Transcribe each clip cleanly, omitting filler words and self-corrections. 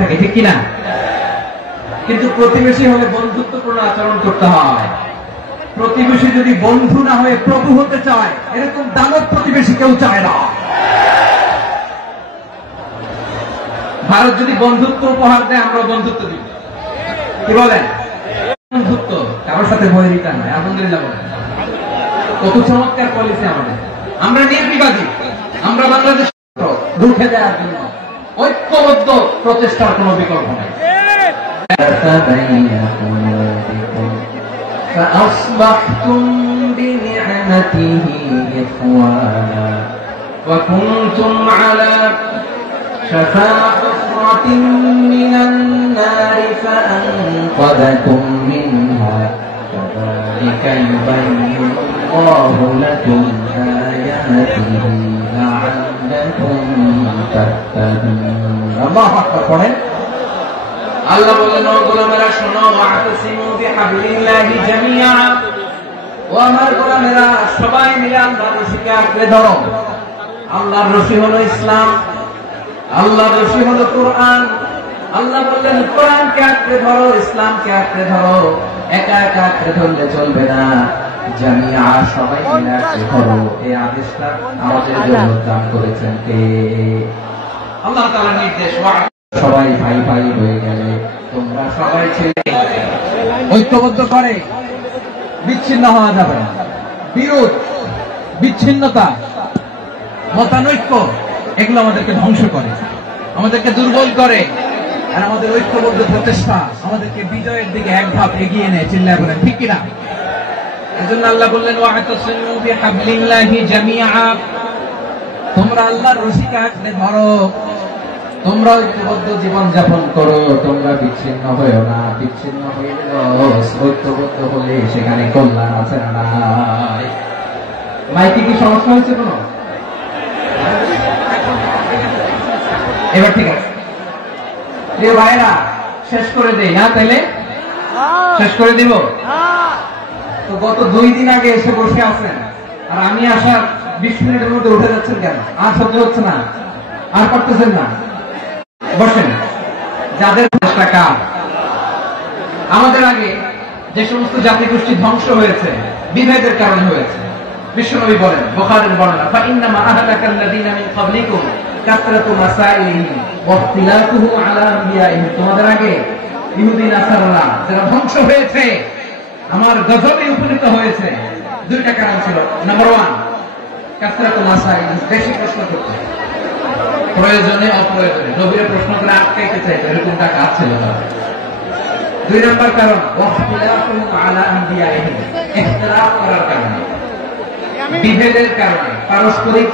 থাকে, ঠিক কিনা? কিন্তু প্রতিবেশী হলে বন্ধুত্বপূর্ণ আচরণ করতে হয়। প্রতিবেশী যদি বন্ধু না হয়ে প্রভু হতে চায়, এরকম দানব প্রতিবেশী কেউ চায় না। ভারত যদি বন্ধুত্ব উপহার দেয়, আমরা বন্ধুত্ব দিব। কি বলেন? বন্ধুত্ব কারোর সাথে বৈরিতা নয়। আলহামদুলিল্লাহ বলেন। কত চমৎকার পলিসি আমাদের। আমরা নির্বিবাদী, আমরা বাংলাদেশ রুখে দেওয়ার জন্য ঐক্যবদ্ধ প্রচেষ্টার কোন বিকল্প নেই। فأصبحتم بنعمته إخوانا وكنتم على شفا حفرة من النار فأنقذكم منها كذلك يبين الله لكم آياته لعلكم تهتدون الله أكبر আল্লাহ বলেন, ও গোলামেরা শোনো, ওয়াতাসিমু বিহাবলিল্লাহি জামিআ, ও আমার গোলামেরা সবাই মিলে আল্লাহর রশিকে আঁকড়ে ধরো। আল্লাহর রশি হলো ইসলাম, আল্লাহর রশি হলো কোরআন। আল্লাহ বললেন কোরআনকে আঁকড়ে ধরো, ইসলামকে আঁকড়ে ধরো। একা একা আঁকড়ে ধরলে চলবে না, জামিআ সবাই মিলে আঁকড়ে ধরো। এই আদেশটা আমাদের জন্য দান করেছেন কে? আল্লাহ তাআলার নির্দেশ। সবাই ভাই ভাই হয়ে গেলে তোমরা সবাই ছেলে ঐক্যবদ্ধ করে বিচ্ছিন্ন হওয়া যাবে না। বিরোধ, বিচ্ছিন্নতা, মতানৈক্য এগুলো আমাদেরকে ধ্বংস করে, আমাদেরকে দুর্বল করে। আর আমাদের ঐক্যবদ্ধ প্রচেষ্টা আমাদেরকে বিজয়ের দিকে এক ধাপ এগিয়ে নেয়। চিল্লায় বলেন ঠিক কিনা? এজন্য আল্লাহ বললেন, ওয়াতাসিমু বিহাবলিল্লাহি জামিআ, তোমরা আল্লাহর রশিকে আঁকড়ে ধরো, তোমরা ঐক্যবদ্ধ জীবন যাপন করো, তোমরা বিচ্ছিন্ন হয়েও না। বিচ্ছিন্ন হয়ে ঐক্যবদ্ধ হলে সেখানে কল্যাণ আছে না নাই? মাইকে কি সমস্যা হয়েছে কোন? এবার ঠিক আছে প্রিয় ভাইরা, শেষ করে দেই না? তাইলে শেষ করে দিব তো। গত 2 দিন আগে এসে বসে আছেন, আর আমি আসার 20 মিনিটের মধ্যে উঠে যাচ্ছেন কেন? আর সহ্য হচ্ছে না? আর করতেছেন না? বসেন। যাদের টাকা আমাদের আগে যে সমস্ত জাতিগোষ্ঠী ধ্বংস হয়েছে বিভেদের কারণে হয়েছে, বিশ্বনবী বলেন বুখারীর বর্ণনা, ফাইন্নামা আহলাকাল্লাযীনা মিন ক্বাবলিকুম কাসরাতু মাসাইলিহিম ওয়া ইখতিলাফুহুম আলা আনবিয়াইহিম, তোমাদের আগে ইহুদি নাসারারা যারা ধ্বংস হয়েছে, আমার গজবে উপনীত হয়েছে, 2টা কারণ ছিল। নাম্বার 1, কাসরাতু মাসাইলিহিম, বেশি প্রশ্ন করতে, প্রয়োজনে অপ্রয়োজনে নবীর প্রশ্ন করে আটকাইতে চাইতো, এরকমটা কাজ ছিল তার। 2 নম্বর কারণ, ওয়াখতিলাফুহুম আলা আনবিয়াইহিম, ইখতিলাফ করার কারণে, বিভেদের কারণে, পারস্পরিক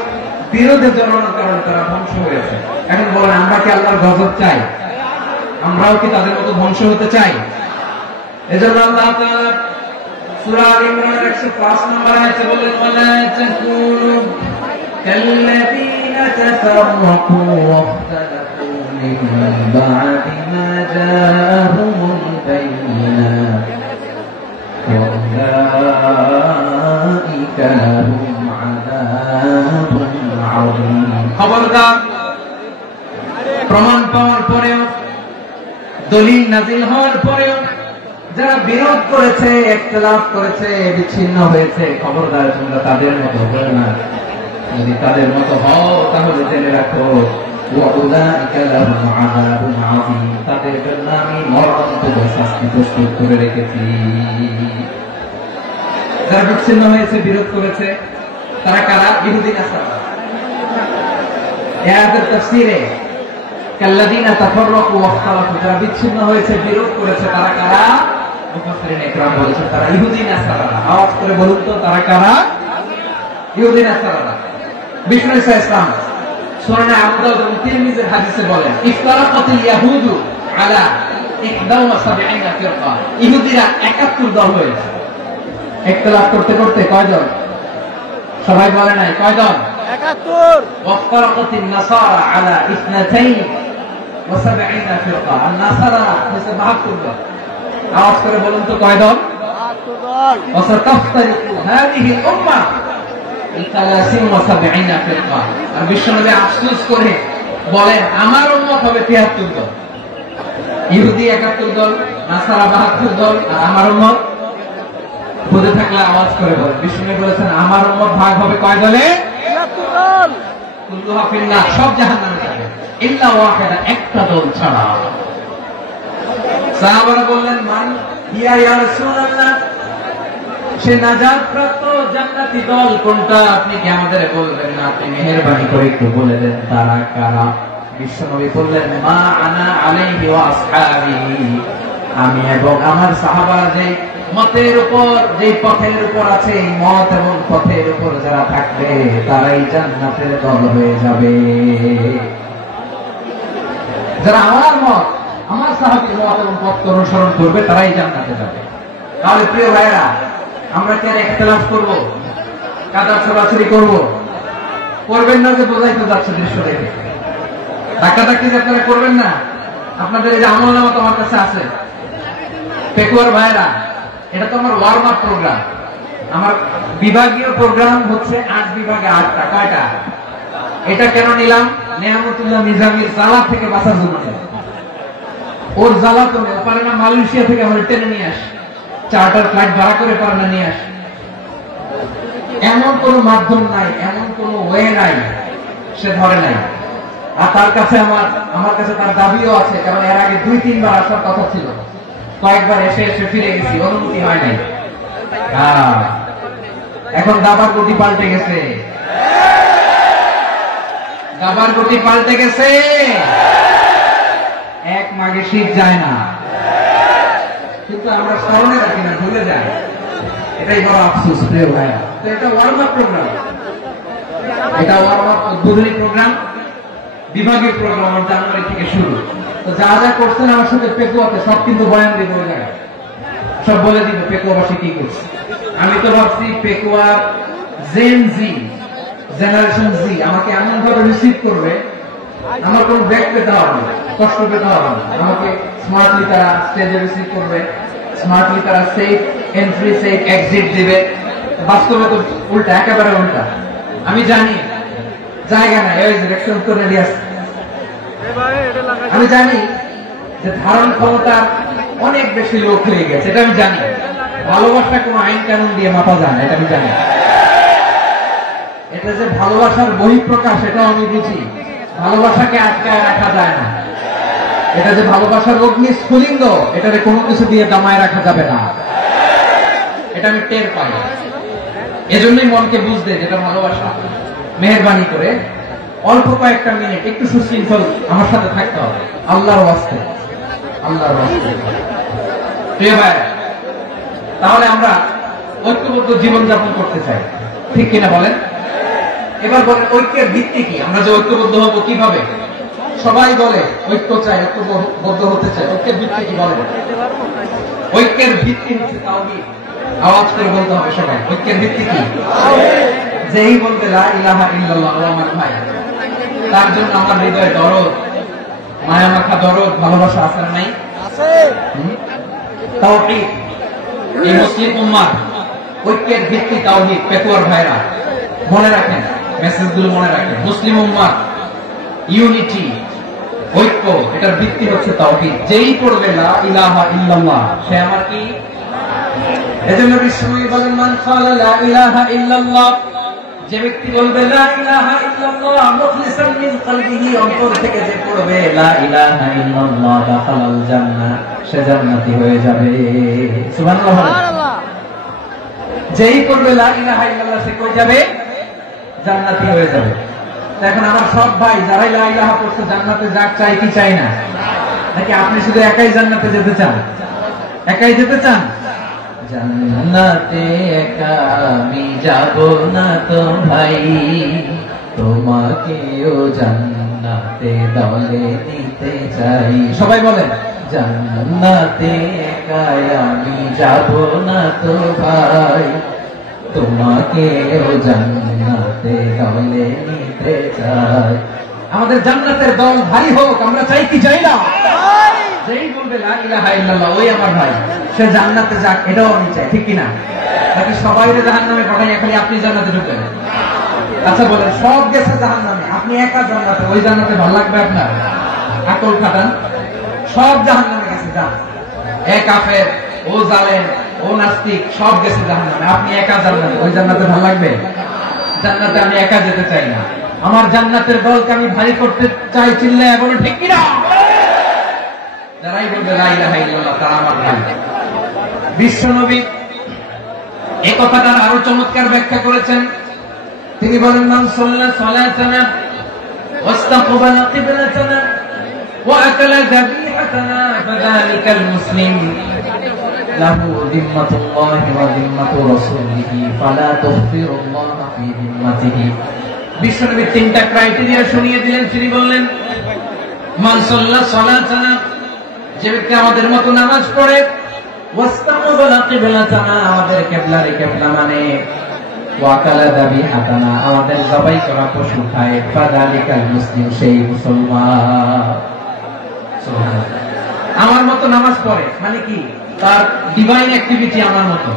বিরোধে জড়ানোর কারণে তারা ধ্বংস হয়েছে। এখন বলেন, আমরা কি আল্লাহর গজব চাই? আমরাও কি তাদের মতো ধ্বংস হতে চাই? এজন্য আল্লাহ তাআলা সূরা আল ইমরানের 105 নম্বর আয়াতে বলেন, ওয়ালা তাকুনু কাল্লাযীনা তাফাররাকু ওয়াখতালাফু মিন বা'দি মা জাআহুমুল বায়িনাত ওয়া উলাইকা লাহুম আযাবুন আযীম। খবরদার, প্রমাণ পাওয়ার পরেও, দলিল নাযিল হওয়ার পরেও যারা বিরোধ করেছে, ইখতিলাফ করেছে, বিচ্ছিন্ন হয়েছে, খবরদার তোমরা তাদের মতো হও না। যদি তাদের মতো হও তাহলে জেনে রাখো, ওয়া উলাইকা লাহুম আযাবুন আযীম, তাদের জন্য আমি মরণান্তক শাস্তি প্রস্তুত করে রেখেছি। যারা বিচ্ছিন্ন হয়েছে, বিরোধ করেছে, তারা কারা? ইহুদি নাসারা। এই আয়াতের তাফসীরে কাল্লাযীনা তাফাররাকু ওয়াখতালাফু, যারা বিচ্ছিন্ন হয়েছে, বিরোধ করেছে, তারা কারা? মুফাসসিরিন ইকরাম বলেছেন তারা ইহুদি নাসারা। আওয়াজ করে বলুন তো, তারা কারা? ইহুদি নাসারা। বিষ্ণু ইসলাম সুনানে আবু দাউদ এবং তিরমিজির হাদিসে বলেন, ইফতারাকাতিল ইয়াহুদু আলা 71 ফিরকা, ইহুদিরা 71 দল হয়েছে। ইখতিলাফ করতে করতে কয়জন? সবাই বলে নাই কয়জন? 71। ওয়াফতারাকাতিন নাসারা আলা 72 ফিরকা, আর নাসারা হচ্ছে 72 দল। আওয়াজ করে বলুন তো কয় দল? 72 দল। ওয়াসাতাফতারিকু হাদিহি উম্মাহ 73 ফিরকা, আর বিশ্বনবী আফসোস করে বলেন, আমার উম্মত হবে 73 দল। ইহুদি 71 দল, নাসারা 72 দল, আর আমার উম্মত বুঝে থাকলে আওয়াজ করে বল। বিষ্ণু বলেছেন আমার উম্মত ভাগ হবে কয় দলে? 73 দল। কুল্লুহা ফিন্নার, সব জাহান্নামে যাবে ইল্লা ওয়াহিদা, একটা দল ছাড়া। সাহাবারা বললেন মান ইয়া রাসূলুল্লাহ, সে নাজাত প্রাপ্ত জান্নাতি দল কোনটা? আপনি কি আমাদের বলবেন না? আপনি মেহেরবানি করে একটু বলে দেন তারা কারা। বিশ্বনবী বললেন মা আনা আলাইহি ওয়া আসহাবি, আমি এবং আমার সাহাবারা যে মতের উপর, যে পথের উপর আছে, এই মত এবং পথের উপর যারা থাকবে তারাই জান্নাতের দল হয়ে যাবে। যারা আমার মত, আমার সাহাবীর মত এবং পথ অনুসরণ করবে তারাই জান্নাতে যাবে। তাহলে প্রিয় ভাইরা, আমরা কি আর ইখতিলাফ করব, কাদা ছোড়াছুড়ি করব? করবেন না যে বোঝাই তো যাচ্ছে দৃশ্য দেখে। ডাকাডাকি যে আপনারা করবেন না। আপনাদের এই যে আমলনামা তোমার কাছে আছে পেকুয়ার ভাইরা, এটা তো আমার ওয়ার্ম আপ প্রোগ্রাম। আমার বিভাগীয় প্রোগ্রাম হচ্ছে 8 বিভাগে 8টা। কয়টা? এটা কেন নিলাম? নেয়ামতুল্লাহ নিজামীর জ্বালা থেকে বাঁচার জন্য নিলাম। ওর জ্বালা তো পারে না মালয়েশিয়া থেকে আমার টেনে নিয়ে আসে, চার্টার ফ্লাইট ভাড়া করে পারে না নিয়ে আসে। এমন কোন মাধ্যম নাই, এমন কোন ওয়ে নাই, সে ধরে নাই। আর তার কাছে আমার কাছে তার দাবিও আছে, কারণ এর আগে 2-3 বার আসার কথা ছিল, কয়েকবার এসে ফিরে গেছি, অনুমতি হয় নাই। এখন দাবার গতি পাল্টে গেছে, দাবার গতি পাল্টে গেছে। এক মাঘে শীত যায় না, কিন্তু আমরা স্মরণে রাখি না, ভুলে যাই। এটাই বড় আফসোস প্রিয় ভাইয়া। তো এটা ওয়ার্ম আপ প্রোগ্রাম, এটা ওয়ার্ম আপ উদ্বোধনী প্রোগ্রাম, বিভাগীয় প্রোগ্রাম আমার জানুয়ারি থেকে শুরু। তো যা যা করছেন আমার সাথে পেকুয়াতে সব কিন্তু বয়ান দিব, ওই জায়গায় সব বলে দিব পেকুয়াবাসী কি করছে। আমি তো ভাবছি পেকুয়ার জেন জি, জেনারেশন জি আমাকে এমন ভাবে রিসিভ করবে, আমার কোন ব্যাগ পেতে হবে না, কষ্ট পেতে হবে না। আমাকে স্মার্টলি তারা স্টেজে রিসিভ করবে, স্মার্টলি তারা সেফ এন্ট্রি সেফ এক্সিট দিবে। বাস্তবে তো উল্টা, একেবারে উল্টা। আমি জানি জায়গা নাই, এই ডিরেকশন তো রেডি আছে। আমি জানি যে ধারণ ক্ষমতা অনেক বেশি লোক হয়ে গেছে, এটা আমি জানি। ভালোবাসা কোনো আইন কানুন দিয়ে মাপা যায় না, এটা আমি জানি। এটা যে ভালোবাসার বহিঃপ্রকাশ, এটাও আমি বুঝি। ভালোবাসাকে আটকায় রাখা যায় না। এটা যে ভালোবাসার অগ্নি স্ফুলিঙ্গ, এটাকে কোনো কিছু দিয়ে দামায় রাখা যাবে না, এটা আমি টের পাই। এজন্যই মনকে বুঝতে যেটা ভালোবাসা। মেহেরবানি করে অল্প কয়েকটা মিনিট একটু সুশৃঙ্খল আমার সাথে থাকতে হবে, আল্লাহর ওয়াস্তে, আল্লাহর ওয়াস্তে। প্রিয় ভাই, তাহলে আমরা ঐক্যবদ্ধ জীবনযাপন করতে চাই, ঠিক কিনা বলেন? এবার বলেন ঐক্যের ভিত্তি কি? আমরা যে ঐক্যবদ্ধ হবো কিভাবে? সবাই বলে ঐক্য চাই, ঐক্যবদ্ধ হতে চাই। ঐক্যের ভিত্তি কি বলেন? ঐক্যের ভিত্তি হচ্ছে তাওহীদ। আওয়াজ করে বলতে হবে সবাই, ঐক্যের ভিত্তি কি? যেই বলবে লা ইলাহা ইল্লাল্লাহ, ও আমার ভাই, তার জন্য আমার হৃদয়ে দরদ, মায়া মাখা দরদ, ভালোবাসা আছে না নাই? আছে। তাওহীদ। এই মুসলিম উম্মাহ ঐক্যের ভিত্তি তাওহীদ। পেকুয়ার ভাইরা মনে রাখেন, মেসেজগুলো মনে রাখেন। মুসলিম উম্মাহ ইউনিটি, ঐক্য, এটার ভিত্তি হচ্ছে তাওহীদ। যেই পড়বে লা ইলাহা ইল্লাল্লাহ, সে আমার কি? এজন্য বিশ্বনবী বলেন মান ক্বালা লা ইলাহা ইল্লাল্লাহ, যে ব্যক্তি বলবে লা ইলাহা ইল্লাল্লাহ মুখলিসান মিন কলবিহি, অন্তর থেকে যে পড়বে লা ইলাহা ইল্লাল্লাহ, দাখালাল জান্নাহ, সে জান্নাতি হয়ে যাবে। সুবহানাল্লাহ, সুবহানাল্লাহ। যেই পড়বে লা ইলাহা ইল্লাল্লাহ, সে কই যাবে? জান্নাতি হয়ে যাবে। এখন আমার সব ভাই যারাই লা ইলাহা পড়ছে জান্নাতে যাক, চাই কি চাই না? নাকি আপনি শুধু একাই জান্নাতে যেতে চান? একাই যেতে চান? জান্নাতে একা আমি যাব না তো ভাই, তোমাকেও জান্নাতে দলে নিতে চাই। সবাই বলেন জান্নাতে একা আমি যাব না তো ভাই, তোমাকেও জান্নাতে দলে নিতে চাই। আমাদের জান্নাতের দল ভারী হোক, আমরা চাই কি চাই না? যেই বলবে লা ইলাহা ইল্লাল্লাহ, ওই আমার ভাই, সে জান্নাতে যাক, এটাও আমি চাই, ঠিক কিনা? নাকি সবাই জাহান্নামে পাঠাই, খালি আপনি জান্নাতে ঢুকেন? আচ্ছা বলেন, সব গেছে জাহান্নামে, আপনি একা জান্নাতে, ওই জান্নাতে ভালো লাগবে আপনার? আকল খাটান। সব জাহান্নামে গেছে। যান, এ কাফের, ও জালেম, ও নাস্তিক, সব গেছে জাহান্নামে। আপনি একা জান্নাতে, ওই জান্নাতে ভালো লাগবে? জান্নাতে আমি একা যেতে চাই না। আমার জান্নাতের দলকে আমি ভারী করতে চাই। চিল্লায় বলো ঠিক কিনা? যারাই বলবে লা ইলাহা ইল্লাল্লাহ তারা আমার ভাই। বিশ্বনবী এই কথাটার আরো চমৎকার ব্যাখ্যা করেছেন। তিনি বলেন, মান সাল্লা সালাতানা ওয়াস্তাকবালা কিবলাতানা ওয়া আকালা যাবিহাতানা ফাযালিকাল মুসলিম লাহু যিম্মাতুল্লাহি ওয়া যিম্মাতু রাসূলিহি ফালা তুখফিরুল্লাহা ফি যিম্মাতিহি। বিশ্বনবী তিনটা ক্রাইটেরিয়া শুনিয়ে দিলেন। তিনি বললেন, মান সাল্লা সালাতানা, যে ব্যক্তি আমাদের মতো নামাজ পড়ে, ওয়াস্তাকবালা কিবলাতানা, আমাদের কিবলারে কিবলা মানে, ওয়াকালা যাবিহাতানা, আমাদের জবাই করা পশু খায়, ফাযালিকাল মুসলিম, সেই মুসলমান। সুবহানাল্লাহ। আমার মতো নামাজ পড়ে মানে কি? তার ডিভাইন অ্যাক্টিভিটি আমার মতো,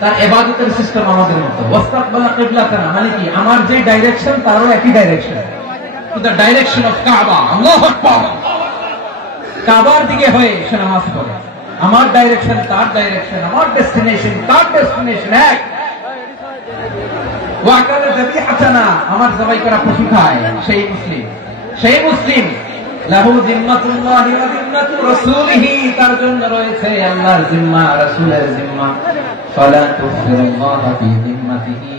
তার ইবাদতের সিস্টেম আমাদের মতো। ওয়াস্তাকবালা কিবলাতানা মানে কি? আমার যে ডাইরেকশন তারও একই direction, to the direction of কাবা। আল্লাহু আকবার। কাবার দিকে হয়ে সে নামাজ পড়ে। আমার ডাইরেকশন তার ডাইরেকশন, আমার ডেস্টিনেশন তার ডেস্টিনেশন এক। ওয়াকালা যাবিহাতানা, আমার জবাই করা পশু খায়, সেই মুসলিম। সেই মুসলিম লাহু যিম্মাতুল্লাহি ওয়া যিম্মাতু রাসূলিহি, তার জন্য রয়েছে আল্লাহর জিম্মা, রাসূলের জিম্মা। ফালা তুখফিরুল্লাহা ফি যিম্মাতিহি,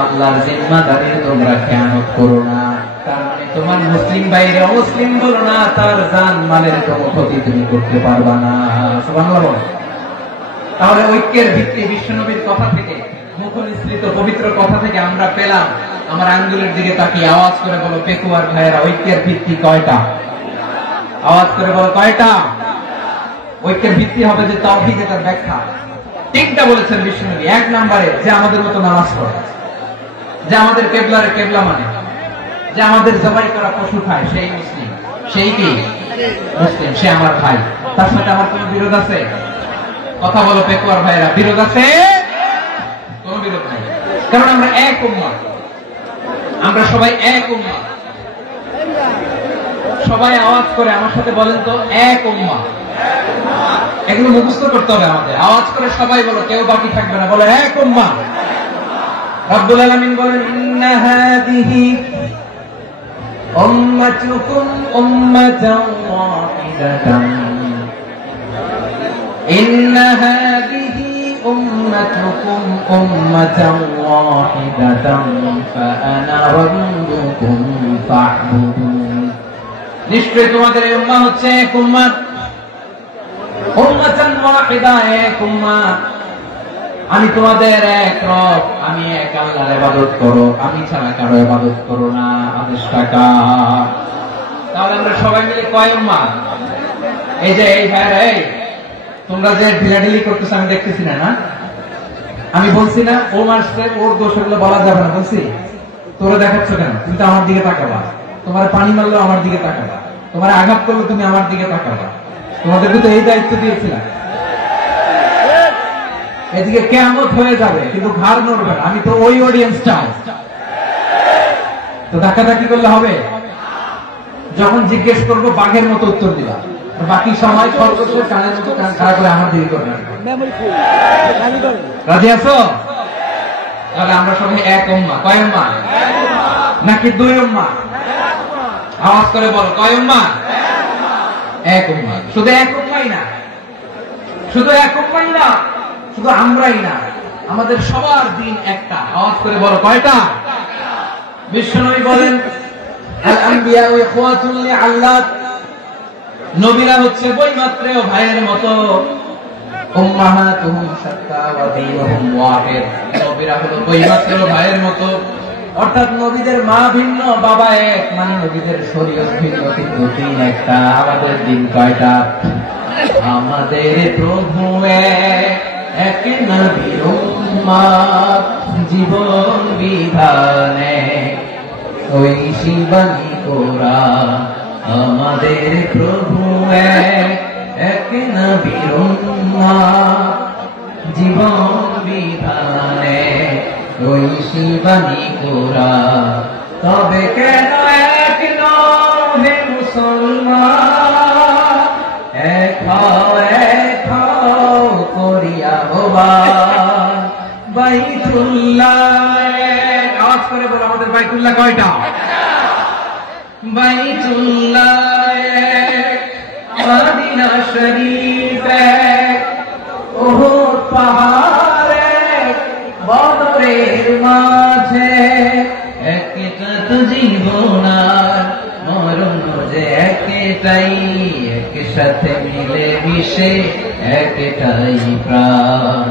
আল্লাহর জিম্মাদারির তোমরা খেয়ানত করো না। তার মানে তোমার মুসলিম বাইরে অমুসলিম বলো না, তার জান মালের কোনো ক্ষতি তুমি করতে পারবা না। সুবহানাল্লাহ। তাহলে ঐক্যের ভিত্তি বিশ্বনবীর কথা থেকে, মুখনিসৃত পবিত্র কথা থেকে আমরা পেলাম। আমার আঙ্গুলের দিকে তাকিয়ে আওয়াজ করে বলো পেকুয়ার ভাইয়েরা, ঐক্যের ভিত্তি কয়টা? আওয়াজ করে বলো কয়টা? ঐক্যের ভিত্তি হবে যে তাওহীদ, এটার ব্যাখ্যা তিনটা বলেছেন বিশ্বনবী। এক নম্বরে, যে আমাদের মতো নামাজ পড়ে, যে আমাদের কেবলারে কেবলা মানে, যে আমাদের জবাই করা পশু খায়, সেই মুসলিম। সেই কি মুসলিম? সে আমার ভাই। তার সাথে আমার কোনো বিরোধ আছে? কথা বলো পেকুয়ার ভাইয়েরা, বিরোধ আছে? কোনো বিরোধ নাই, কারণ আমরা এক উম্মাহ, আমরা সবাই এক উম্মাহ। সবাই আওয়াজ করে আমার সাথে বলেন তো, এক উম্মাহ। এগুলো মুখস্থ করতে হবে আমাদের। আওয়াজ করে সবাই বলো, কেউ বাকি থাকবে না, বলো এক উম্মাহ। রব্বুল আলামিন বলেন, ইন্না হাদিহি উম্মাতুকুম উম্মাতান ওয়াহিদাতান, ইন্না হাদিহি উম্মাতুকুম উম্মাতান ওয়াহিদাতান ফাআনা রাব্বুকুম ফা'বুদুন। নিশ্চয়ই তোমাদের এই উম্মাহ হচ্ছে এক উম্মাহ, উম্মাতান ওয়াহিদা, এক উম্মাহ। আমি তোমাদের এক রব, আমি এক আল্লাহর ইবাদত করো, আমি ছাড়া কারো ইবাদত করো না। আদেশটা কার? তাহলে আমরা সবাই মিলে কয় উম্মাহ? এই যে এই ভাইরা, এই তোমরা যে ঢিলাঢিলি করতেছ আমি দেখতেছি না, না আমি বলছি না ও মারছে, ওর দোষ, এগুলো বলা যাবে না। বলছি তোরা দেখাচ্ছ কেন? তুমি তো আমার দিকে তাকাবা। তোমার পানি মারলেও আমার দিকে তাকাবা, তোমার আঘাত করলে তুমি আমার দিকে তাকাবা। তোমাদেরকে তো এই দায়িত্ব দিয়েছিলাম। এদিকে কিয়ামত হয়ে যাবে কিন্তু ঘাড় নড়বে না। আমি তো ওই অডিয়েন্সটা, তো ধাক্কাধাক্কি করলে হবে? যখন জিজ্ঞেস করবো বাঘের মতো উত্তর দিবা, বাকি সময় খরগোশের কানের মতো কান খাড়া করে আমার দিকে করবে। রাজি আছো? তাহলে আমরা সবাই এক উম্মাহ। কয় উম্মাহ? নাকি দুই উম্মাহ? আওয়াজ করে বল, কয় উম্মাহ? এক উম্মাহ। শুধু এক উম্মাহই না, শুধু এক উম্মাহই না, শুধু আমরাই না, আমাদের সবার দিন একটা। আওয়াজ করে বলো কয়টা? বিশ্বনবী বলেন, আল আম্বিয়া ইখওয়াতুন লিআল্লাত, নবীরা হচ্ছে বৈমাত্রেয় ভাইয়ের মতো। উম্মাহাতুহুম শাত্তা ওয়া দীনুহুম ওয়াহিদ, নবীরা হলো বৈমাত্রেয় ভাইয়ের মতো। অর্থাৎ নবীদের মা ভিন্ন, বাবা এক, মানে নবীদের শরীয়ত ভিন্ন, কিন্তু দিন একটা। আমাদের দিন কয়টা? আমাদের প্রভু এক, নবীর উম্মাহ, জীবন বিধানে ওই শিবানী কোরা। আমাদের প্রভু এক, নবীর উম্মাহ, জীবন বিধানে ওই শিবানী কোরা। তবে কেন এক নহে মুসলমান, কয়টা? বাইতুল্লাহ এক, মদিনা শরীফ এক, উহুদ পাহাড় এক, বদরের মাঝে একটা তো জীবন আর মরণ যে একটাই, একসাথে মিলে মিশে একটাই প্রাণ।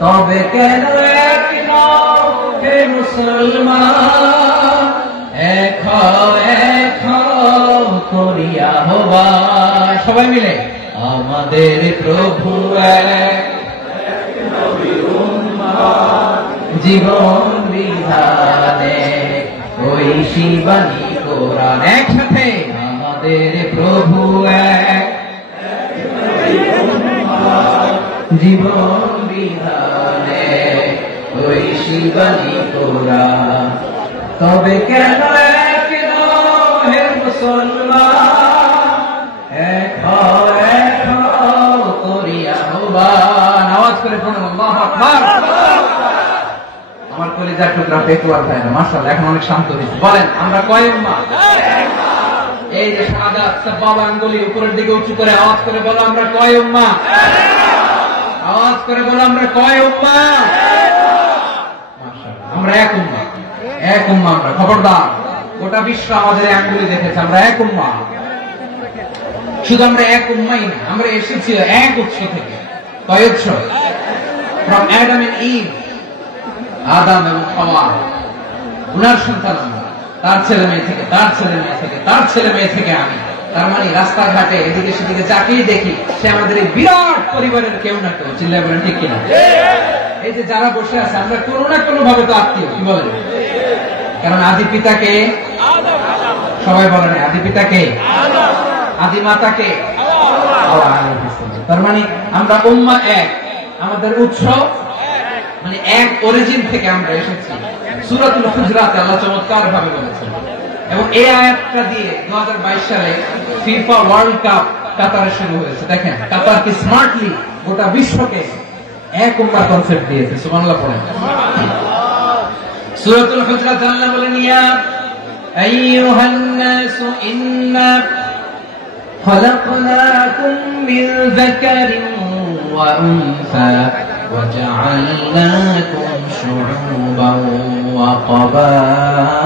তবে কেন এক নও হে মুসলমান, এক হও করিয়া আহ্বান। সবাই মিলে আমাদের প্রভু এক, জীবন বিধানে ওই শিবানী কোরআন। একসাথে আমাদের প্রভু এক, জীবন বিধানে ওই শিবানী কোরআন। তবে কেন এক নও হে মুসলমান, এক হও করিয়া আহ্বান। আওয়াজ করে পড়ুন আল্লাহু আকবার। আমার কলিজার টুকরা পেকুয়ার ভাইরা মাশাআল্লাহ এখন অনেক শান্ত হয়েছে। বলেন আমরা কয় উম্মাহ? এই যে শাহাদাত সাবাব আঙ্গুলি উপরের দিকে উঁচু করে আওয়াজ করে বলো আমরা কয় উম্মাহ? আওয়াজ করে বলো আমরা কয় উম্মাহ? মাশাআল্লাহ আমরা এক উম্মাহ, এক উম্মাহ আমরা। খবরদার, গোটা বিশ্ব আমাদের আঙ্গুলি দেখেছে আমরা এক উম্মাহ। শুধু আমরা এক উম্মাহই না, আমরা এসেছি এক উৎস থেকে। কয় উৎস? from Adam and Eve, আদম এবং হাওয়া, উনার সন্তান আমরা। তার ছেলে মেয়ে থেকে, তার ছেলে মেয়ে থেকে, তার ছেলে মেয়ে থেকে আমি। তার মানে রাস্তাঘাটে এদিকে সেদিকে যাকেই দেখি সে আমাদের এই বিরাট পরিবারের কেউ না কেউ। চিল্লায় বলেন ঠিক কিনা? এই যে যারা বসে আছে আমরা কোনো না কোনো ভাবে তো আত্মীয়। কি বলেন? কারণ আদি পিতাকে সবাই বলেন, আদি পিতাকে, আদি মাতাকে। তার মানে আমরা উম্মাহ এক, আমাদের উৎস মানে এক, অরিজিন থেকে আমরা এসেছি। সূরাতুল হুজরাতে আল্লাহ চমৎকার ভাবে বলেছেন। এবং এই আয়াতটা দিয়ে 2022 সালে ফিফা ওয়ার্ল্ড কাপ কাতারে শুরু হয়েছে। দেখেন কাতার কি স্মার্টলি গোটা বিশ্বকে এক উম্মাহ কনসেপ্ট দিয়েছে। সুবহানাল্লাহ পড়েন। সূরাতুল হুজরাত আল্লাহ বলেন, ইয়া আইয়ুহান নাসু ইন্না খলাকনাকুম মিন যাকারিন ওয়া উনসা وجعلناكم شعوبا وقبائل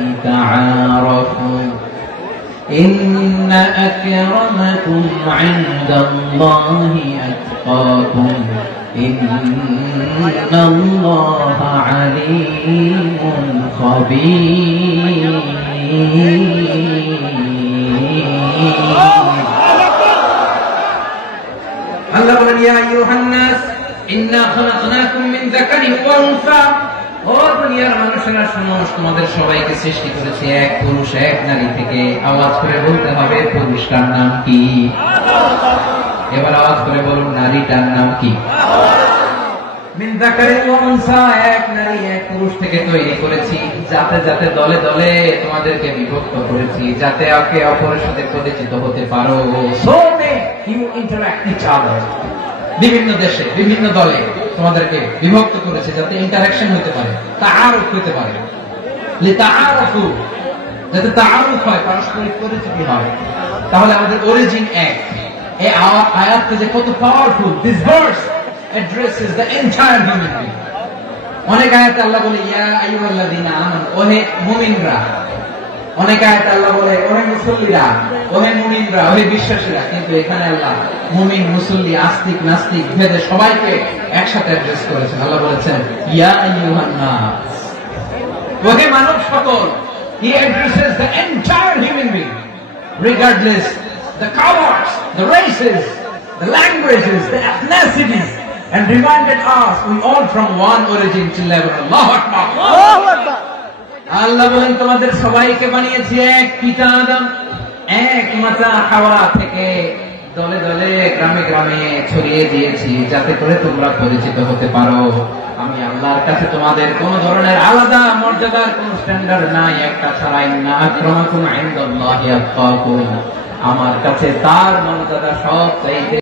لتعارفوا إن أكرمكم عند الله أتقاكم إن الله عليم خبير আল্লাহ বলেন, ইয়া আইয়ুহান নাস ইন্না খালাকনাকুম মিন যাকারিন ওয়া উনসা। ও দুনিয়ার মানুষেরা শোনো, তোমাদের সবাইকে সৃষ্টি করেছি এক পুরুষ এক নারী থেকে। আওয়াজ করে বলতে হবে পুরুষটার নাম কি? এবার আওয়াজ করে বলুন নারীটার নাম কি? মিন যাকারিন ওয়া উনসা, এক নারী এক পুরুষ থেকে তৈরি করেছি। যাতে যাতে দলে দলে তোমাদেরকে বিভক্ত করেছি, যাতে একে অপরের সাথে পরিচিত হতে পারো। So you interact each other. বিভিন্ন দেশে বিভিন্ন দলে তোমাদেরকে বিভক্ত করেছে যাতে ইন্টারঅ্যাকশন হতে পারে, তাআরুফ হতে পারে। লিতাআরফু, যাতে তাআরুফ হয়, পারস্পরিক পরিচিতি হয়। তাহলে আমাদের অরিজিন এক। এই আয়াতটা যে কত powerful. This verse addresses the entire human being. অনেক আয়াতে আল্লাহ বলে ইয়া আইয়ুহাল্লাযীনা আমানু, ওহে মুমিনরা। অনেক আয়াতে আল্লাহ বলে ওহে মুসল্লিরা, ওহে মুমিনরা, ওহে বিশ্বাসীরা। কিন্তু এখানে আল্লাহ মুমিন, মুসল্লি, আস্তিক, নাস্তিক ভেদে সবাইকে একসাথে অ্যাড্রেস করেছেন। আল্লাহ বলেছেন ইয়া আইয়ুহান নাস, ওহে মানব সকল। He addresses the entire human being, regardless the colors, the races, the languages, the ethnicities, and reminded us we all from one origin to level. Allahu Akbar. Allahu Akbar. আল্লাহ বলেন তোমাদের সবাইকে বানিয়েছি এক পিতা আদম, এক মাতা হাওয়া থেকে। দলে দলে গ্রামে গ্রামে ছড়িয়ে দিয়েছি যাতে করে তোমরা পরিচিত হতে পারো। আমি আল্লাহর কাছে তোমাদের কোন ধরনের আলাদা মর্যাদার কোন স্ট্যান্ডার্ড নাই, একটা ছাড়াই না। আক্রামাকুম ইনদাল্লাহি আতকাকুম, আমার কাছে তার মর্যাদা সব চাইতে